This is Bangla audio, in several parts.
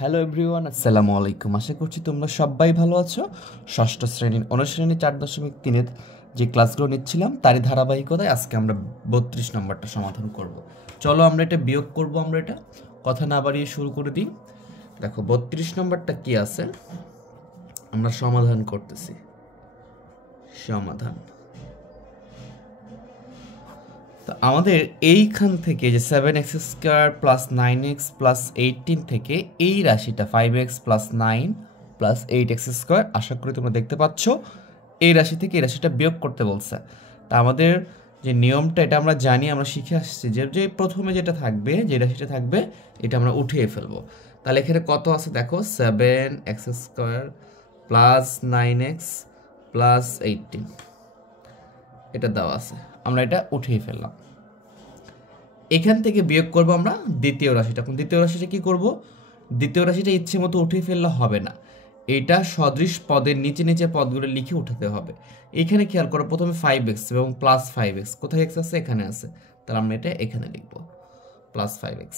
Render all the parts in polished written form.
হ্যালো এভরিওয়ান, আসসালামু আলাইকুম। আশা করছি তোমরা সবাই ভালো আছো। ষষ্ঠ শ্রেণীর অনুশ্রেণী 4.3-এর যে ক্লাসগুলো নিচ্ছিলাম তারই ধারাবাহিকতায় আজকে আমরা 32 নম্বরটা সমাধান করব। চলো আমরা এটা বিয়োগ করব। আমরা এটা কথা না বাড়িয়ে শুরু করে দিই। দেখো 32 নম্বরটা কি আছে, আমরা সমাধান করতেছি। সমাধান তো আমাদের এইখান থেকে যে 7x² প্লাস 9x প্লাস 18 থেকে এই রাশিটা 5x প্লাস 9 প্লাস 8x², আশা করি তোমরা দেখতে পাচ্ছ, এই রাশি থেকে এই রাশিটা বিয়োগ করতে বলছে। তা আমাদের যে নিয়মটা এটা আমরা জানি, আমরা শিখে আসছি যে প্রথমে যেটা থাকবে, যে রাশিটা থাকবে এটা আমরা উঠিয়ে ফেলবো। তাহলে এখানে কত আছে দেখো, 7x² প্লাস 9x প্লাস 18 এটা দেওয়া আছে, আমরা এটা উঠিয়ে ফেললাম। এখান থেকে বিয়োগ করব আমরা দ্বিতীয় রাশিটা। এখন দ্বিতীয় রাশিটা কি করব, দ্বিতীয় রাশিটা ইচ্ছে মতো উঠিয়ে ফেললে হবে না, এটা সদৃশ পদের নিচে নিচে পদগুলো লিখে উঠাতে হবে। এখানে খেয়াল করো, প্রথমে 5x এবং প্লাস 5x, কোথায় x আছে, এখানে আছে, তাহলে আমরা এটা এখানে লিখব প্লাস 5x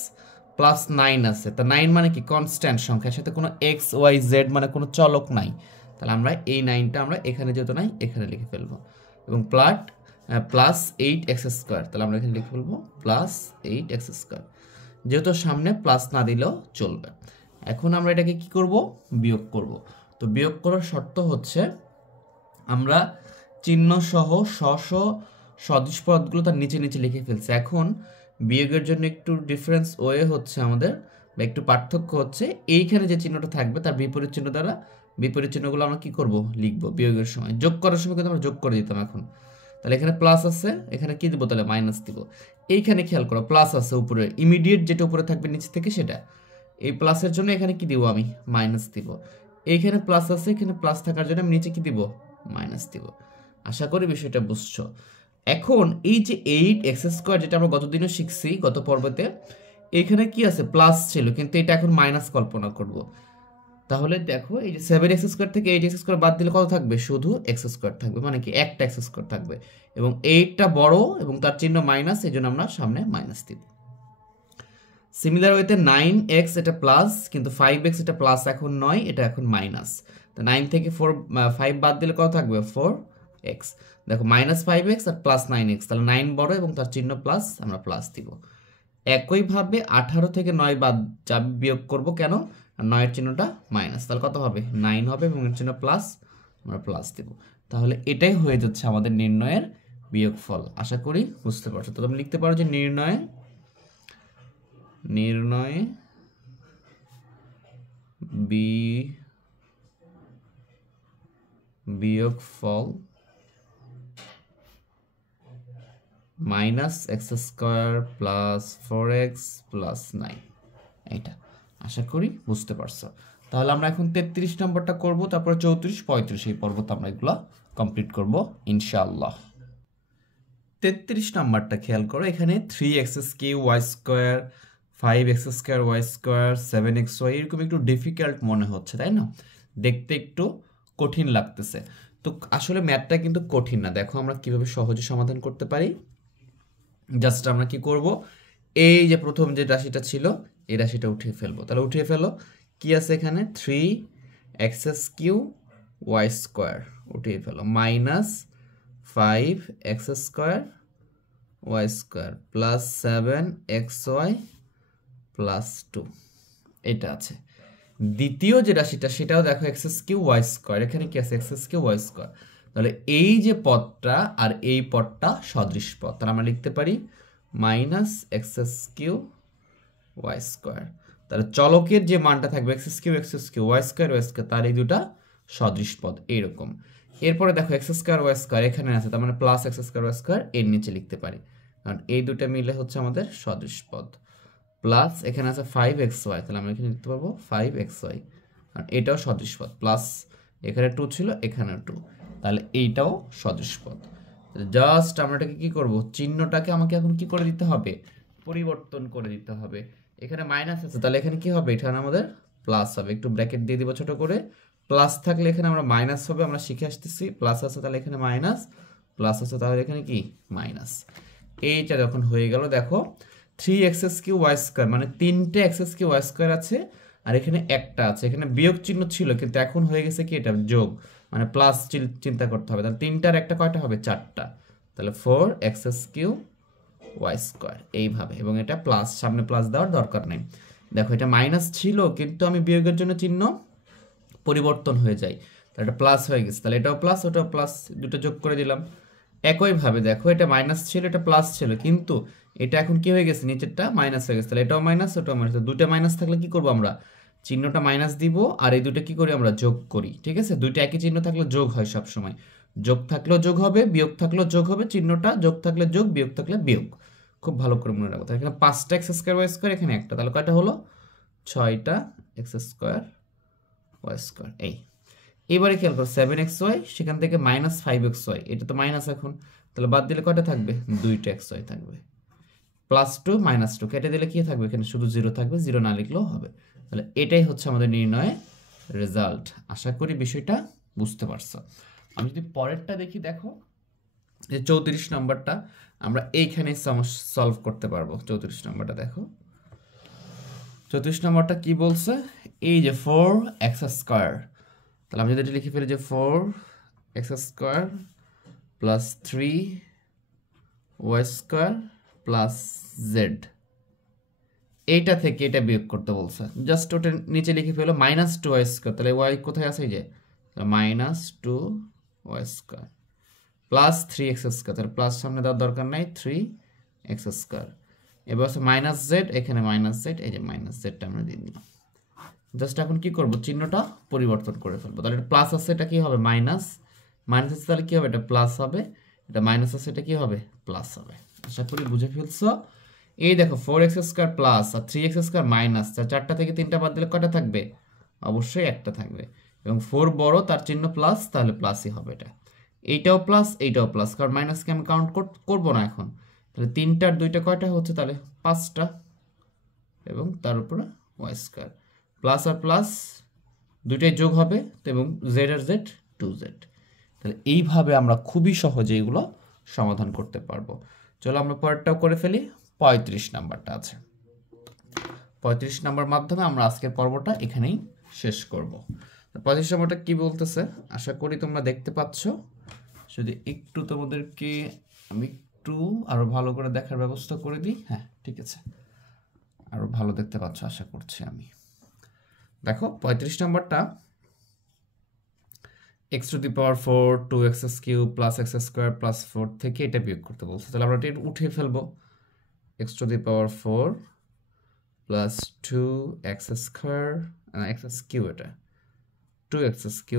প্লাস 9 আছে, তা 9 মানে কি কনস্ট্যান্ট সংখ্যার সাথে কোনো x y z মানে কোনো চলক নাই, তাহলে আমরা এই 9টা আমরা এখানে যেহেতু নাই এখানে লিখে ফেলবো। এবং প্লাস 8x², তাহলে আমরা এখানে লিখে ফেলবো প্লাস 8x², যেহেতু সামনে প্লাস না দিলেও চলবে। এখন আমরা এটাকে কি করব, বিয়োগ করব। তো বিয়োগ করার শর্ত হচ্ছে আমরা চিহ্ন সহ সদৃশ পদগুলো তার নিচে নিচে লিখে ফেলছি। এখন বিয়োগের জন্য একটু ডিফারেন্স ওয়ে হচ্ছে আমাদের, বা একটু পার্থক্য হচ্ছে, এইখানে যে চিহ্নটা থাকবে তার বিপরীত চিহ্ন দ্বারা বিপরীত চিহ্নগুলো আমরা কি করব, লিখবো বিয়োগের সময়। যোগ করার সময় কিন্তু আমরা যোগ করে দিতাম। এখন তাহলে এখানে প্লাস আছে, এখানে কি দিব, তাহলে মাইনাস দিব। এইখানে খেয়াল করো, প্লাস আছে উপরে, ইমিডিয়েট যেটা উপরে থাকবে নিচে থেকে সেটা, এই প্লাসের জন্য এখানে কি দিব, আমি মাইনাস দিব। এইখানে প্লাস আছে, এখানে প্লাস থাকার জন্য আমি নিচে কি দিব, মাইনাস দিব। আশা করি বিষয়টা বুঝছো। এখন এই যে 8x² যেটা আমরা গতদিনও শিখছি, গত পর্বতে, এখানে কি আছে, প্লাস ছিল, কিন্তু এটা এখন মাইনাস কল্পনা করব। তাহলে দেখো, এই যে 7x² থেকে 8x² বাদ দিলে কত থাকবে, শুধু x² থাকবে, মানে কি একটা x² থাকবে, এবং 8টা বড় এবং তার চিহ্ন মাইনাস, এই জন্য আমরা সামনে মাইনাস দিব। সিমিলার ওয়েতে 9x এটা প্লাস, কিন্তু 5x এটা প্লাস এখন নয়, এটা এখন মাইনাস। তো 9 থেকে 5 বাদ দিলে কত থাকবে, 4x। দেখো মাইনাস 5x আর প্লাস 9x, তাহলে 9 বড় এবং তার চিহ্ন প্লাস, আমরা প্লাস দিব। একইভাবে 18 থেকে 9 বাদ বিয়োগ করব, কেন, 9 এর চিহ্নটা মাইনাস, তাহলে কত হবে, 9 হবে এবং এর চিহ্ন প্লাস, আমরা প্লাস দিব। তাহলে এটাই হয়ে যাচ্ছে আমাদের নির্ণয়ের বিয়োগফল। আশা করি বুঝতে পারছো। তো তুমি লিখতে পারো যে নির্ণয়ে বিয়োগফল -x² প্লাস 4x প্লাস 9, এইটা আশা করি বুঝতে পারছো। তাহলে আমরা এখন 33 নম্বরটা করব, তারপর 34, 35 এই পর্বতে আমরা এগুলো কমপ্লিট করব ইনশাআল্লাহ। 33 নম্বরটা খেয়াল করো, এখানে 3x³ y² 5x² y² 7xy এরকম একটু ডিফিকাল্ট মনে হচ্ছে, তাই না, দেখতে একটু কঠিন লাগতেছে। তো আসলে ম্যাথটা কিন্তু কঠিন না। দেখো আমরা কিভাবে সহজে সমাধান করতে পারি। জাস্ট আমরা কি করব, এই যে প্রথম যে রাশিটা ছিল এই রাশিটা উঠিয়ে ফেলবো। তাহলে উঠিয়ে ফেলো, কি আছে এখানে, 3x³ y² উঠিয়ে ফেলো, minus 5x² y² plus 7xy plus 2, এটা আছে। দ্বিতীয় যে রাশিটা সেটাও দেখো x³ y², এখানে কি আছে, x³ y²। তাহলে এই যে পদটা আর এই পদটা সদৃশ পদ, তাহলে আমরা লিখতে পারি মাইনাস x³ y²। তাহলে চলকের যে মানটা থাকবে x³ y², তার এই দুটা সদৃশ পদ এইরকম। এরপরে দেখো x² y² এখানে আছে, তার মানে প্লাস x² y² এর নিচে লিখতে পারি, কারণ এই দুটা মিলে হচ্ছে আমাদের সদৃশ পদ। প্লাস এখানে আছে 5xy, তাহলে আমরা এখানে লিখতে পারবো 5xy, কারণ এটাও সদৃশ পদ। প্লাস এখানে 2 ছিল, এখানে 2, তাহলে এইটাও সদৃশ পদ। জাস্ট আমরা এটাকে কি করব, চিহ্নটাকে আমাকে এখন কি করে দিতে হবে, পরিবর্তন করে দিতে হবে। এখানে মাইনাস আছে, তাহলে এখানে কি হবে, এখানে আমাদের প্লাস হবে। একটু ব্র্যাকেট দিয়ে দিব ছোট করে, প্লাস থাকলে এখানে আমরা মাইনাস হবে, আমরা শিখে আসতেছি। প্লাস আছে তাহলে এখানে মাইনাস, প্লাস আছে তাহলে এখানে কি মাইনাস। এইটা যখন হয়ে গেল, দেখো 3x³ y² মানে 3টে x³ y² আছে, আর এখানে একটা আছে, এখানে বিয়োগ চিহ্ন ছিল কিন্তু এখন হয়ে গেছে কি এটা যোগ, মানে প্লাস চিন্তা করতে হবে। তাহলে 3টার একটা কয়টা হবে? 4টা। তাহলে 4x³ y², এইভাবে। এবং এটা প্লাস, সামনে প্লাস দেওয়ার দরকার নেই। দেখো এটা মাইনাস ছিল কিন্তু আমি বিয়োগের জন্য চিহ্ন পরিবর্তন হয়ে যায়, তাহলে এটা প্লাস হয়ে গেছে। তাহলে এটাও প্লাস, ওটাও প্লাস, দুটো যোগ করে দিলাম। একইভাবে দেখো এটা মাইনাস ছিল, এটা প্লাস ছিল, কিন্তু এটা এখন কি হয়ে গেছে? নিচেরটা মাইনাস হয়ে গেছে। তাহলে এটাও মাইনাস, ওটাও মাইনাস। দুটো মাইনাস থাকলে কি করবো আমরা? চিহ্নটা মাইনাস দিব, আর এই দুটো কি করি আমরা? যোগ করি। ঠিক আছে, দুইটা একই চিহ্ন থাকলে যোগ হয় সব সময়। যোগ থাকলেও যোগ হবে, বিয়োগ থাকলেও যোগ হবে। চিহ্নটা যোগ থাকলে যোগ, বিয়োগ থাকলে বিয়োগ। খুব ভালো করে মনে রাখবো। এখানে 5টা x² y², এখানে একটা, তাহলে কয়টা হলো? 6টা x² y²। এই এবারে খেয়াল করো 7xy, সেখান থেকে -5xy, এটা তো মাইনাস এখন, তাহলে বাদ দিলে কয়টা থাকবে? 2টা xy থাকবে। +2 -2 কেটে দিলে কি থাকবে? এখানে শুধু 0 থাকবে, 0 না লিখলেও হবে। তাহলে এটাই হচ্ছে আমাদের নির্ণয়ের রেজাল্ট। আশা করি বিষয়টা বুঝতে পারছো। আমি যদি পরেরটা দেখি, দেখো যে 34 নম্বরটা আমরা এইখানে সলভ করতে পারবো। 34 নম্বরটা দেখো, 34 নম্বরটা কি বলছে? এই যে 4x², তাহলে আমি যদি এটা লিখে ফেলি যে 4x² + 3y² + z, এইটা থেকে এটা বিয়োগ করতে বলছে। জাস্ট ওটা নিচে লিখে ফেলো -2y², তাহলে y কোথায় আছে? এই যে -2y² + 3x², তাহলে প্লাস সামনে দেওয়ার দরকার নাই, 3x²। এবার হচ্ছে -z, এখানে -z, এই যে -zটা আমরা দিয়ে দিলাম। জাস্ট এখন কি করব? চিহ্নটা পরিবর্তন করে ফেলবো। তাহলে এটা প্লাস আছে, এটা কি হবে? মাইনাস। মাইনাস আছে, তাহলে কি হবে? এটা প্লাস হবে। এটা মাইনাস আছে, এটা কি হবে? প্লাস হবে। আশা করি বুঝে ফেলছো। এই দেখো 4x² প্লাস আর 3x² মাইনাস, 4টা থেকে 3টা বাদ দিলে কয়টা থাকবে? অবশ্যই একটা থাকবে। এবং 4 বড়, তার চিহ্ন প্লাস, তাহলে প্লাসই হবে এটা। এইটাও প্লাস, এইটাও প্লাস, কারণ মাইনাসকে আমি কাউন্ট করবো না এখন। তাহলে 3টার 2টা কয়টা হচ্ছে? তাহলে 5টা, এবং তার উপরে y²। প্লাস আর প্লাস দুইটাই যোগ হবে, এবং জেড আর জেড 2z। তাহলে এইভাবে আমরা খুবই সহজে এগুলো সমাধান করতে পারবো। চলো আমরা পরেরটাও করে ফেলি। 35 নাম্বারটা আছে। 35 নাম্বার মাধ্যমে আমরা আজকের পর্বটা এখানেই শেষ করব। 35 নাম্বারটা কি বলতেছে আশা করি তোমরা দেখতে পাচ্ছ। যদি একটু তোমাদেরকে আমি একটু আরো ভালো করে দেখার ব্যবস্থা করে দিই। হ্যাঁ, ঠিক আছে, আরো ভালো দেখতে পাচ্ছ আশা করছি আমি। দেখো 35 নাম্বারটা x⁴ 2x³ + x² + 4 থেকে এটা বিয়োগ করতে বলছে। তাহলে আমরা এটা উঠিয়ে ফেলবো। x⁴ + 2x², x³ এটা 2x³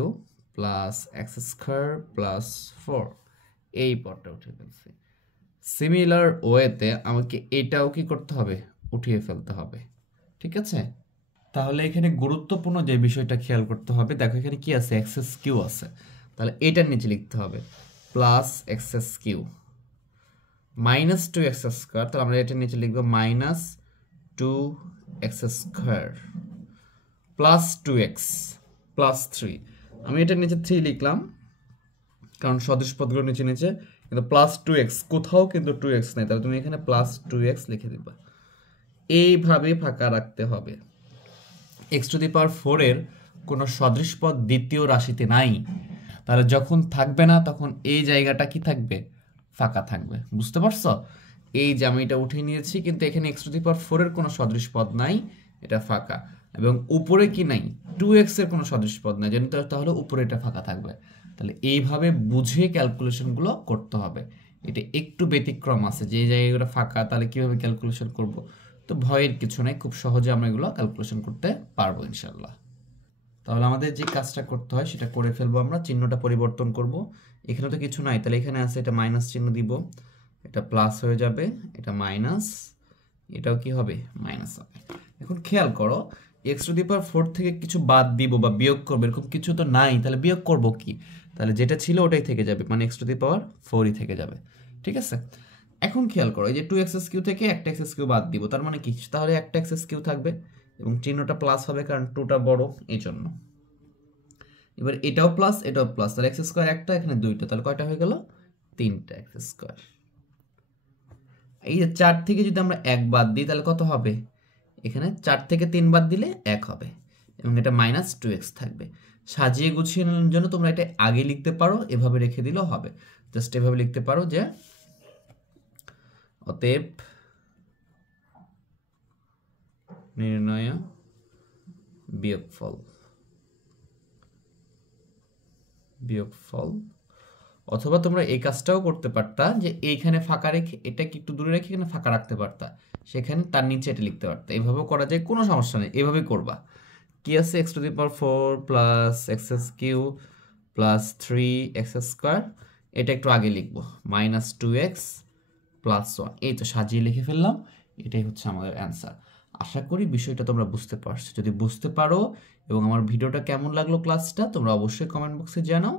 + x² + 4, এই পদটা উঠিয়ে ফেলছি। সিমিলার ওয়েতে আমাকে এটাও কি করতে হবে? উঠিয়ে ফেলতে হবে। ঠিক আছে, তাহলে এখানে গুরুত্বপূর্ণ যে বিষয়টা খেয়াল করতে হবে, দেখো এখানে কি আছে? x³ আছে, তাহলে এটার নিচে লিখতে হবে +x³ -2x², তাহলে আমরা এটার নিচে লিখবো -2x² +2x +3। আমি এটার নিচে 3 লিখলাম কারণ সদৃশ পদগুলো নিচে নিচে, কিন্তু +2x কোথাও কিন্তু 2x নেই, তাহলে তুমি এখানে +2x লিখে দিবা। এইভাবে ফাঁকা রাখতে হবে। x⁴ এর কোনো সদৃশ পদ দ্বিতীয় রাশিতে নাই, তাহলে যখন থাকবে না তখন এই জায়গাটা কি থাকবে? ফাঁকা থাকবে। বুঝতে পারছো? এই যে আমি এটা উঠিয়ে নিয়েছি, কিন্তু এখানে x⁴ এর কোনো সদৃশ পদ নাই, এটা ফাঁকা। এবং উপরে কি নাই? 2x এর কোনো সদৃশ পদ নাই, যেন তাহলে উপরে এটা ফাঁকা থাকবে। তাহলে এইভাবে বুঝে ক্যালকুলেশনগুলো করতে হবে। এটা একটু ব্যতিক্রম আছে, যে জায়গাগুলো ফাঁকা, তাহলে কিভাবে ক্যালকুলেশন করব? তো ভয়ের কিছু নাই, খুব সহজে আমরা এগুলো ক্যালকুলেশন করতে পারবো ইনশাল্লাহ। তাহলে আমাদের যে কাজটা করতে হয় সেটা করে ফেলবো। আমরা চিহ্নটা পরিবর্তন করব। এখানে তো কিছু নাই, তাহলে এখানে আছে এটা মাইনাস চিহ্ন দিব, এটা প্লাস হয়ে যাবে, এটা মাইনাস, এটাও কি হবে? মাইনাস হবে। এখন খেয়াল করো x⁴ থেকে কিছু বাদ দিব বা বিয়োগ করবো, এরকম কিছু তো নাই, তাহলে বিয়োগ করব কি? তাহলে যেটা ছিল ওটাই থেকে যাবে, মানে x⁴ থেকে যাবে। ঠিক আছে, এখন খেয়াল করো এই যে 2x³ থেকে একটা x³ বাদ দিব, তার মানে কি? তাহলে একটা x³ থাকবে এবং চিহ্নটা প্লাস হবে, কারণ 2টা বড় এই জন্য। এবার এটাও প্লাস, এটাও প্লাস, তাহলে x² একটা, এখানে 2টা, তাহলে কয়টা হয়ে গেল? 3টা x²। এই যে 4 থেকে যদি আমরা 1 বাদ দিই তাহলে কত হবে? এখানে 4 থেকে 3 বাদ দিলে 1 হবে এবং এটা মাইনাস 2x থাকবে। সাজিয়ে গুছিয়ে নেওয়ার জন্য তোমরা এটা আগে লিখতে পারো, এভাবে রেখে দিলেও হবে। জাস্ট এভাবে লিখতে পারো যে অতএব নির্ণয় বিয়োগফল অথবা তোমরা এই কাজটাও করতে পারতা যে এইখানে ফাঁকা রেখে এটাকে একটু দূরে রেখে এখানে ফাঁকা রাখতে পারতা, সেখানে তার নিচে এটা লিখতে পারতা। এভাবেও করা যায়, কোনো সমস্যা নেই, এভাবেই করবা। কি আছে x⁴ plus x³ plus 3x², এটা একটু আগে লিখবো মাইনাস 2x প্লাস 1। এই তো সাজিয়ে লিখে ফেললাম, এটাই হচ্ছে আমাদের অ্যান্সার। আশা করি বিষয়টা তোমরা বুঝতে পারছো। যদি বুঝতে পারো এবং আমার ভিডিওটা কেমন লাগলো ক্লাসটা তোমরা অবশ্যই কমেন্ট বক্সে জানাও।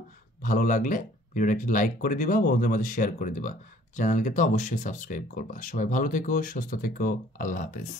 ভালো লাগলে ভিডিওটা একটি লাইক করে দিবা, বন্ধুদের মাঝে শেয়ার করে দিবা। চ্যানেলকে তো অবশ্যই সাবস্ক্রাইব করবা। সবাই ভালো থেকো, সুস্থ থেকো, আল্লাহ হাফেজ।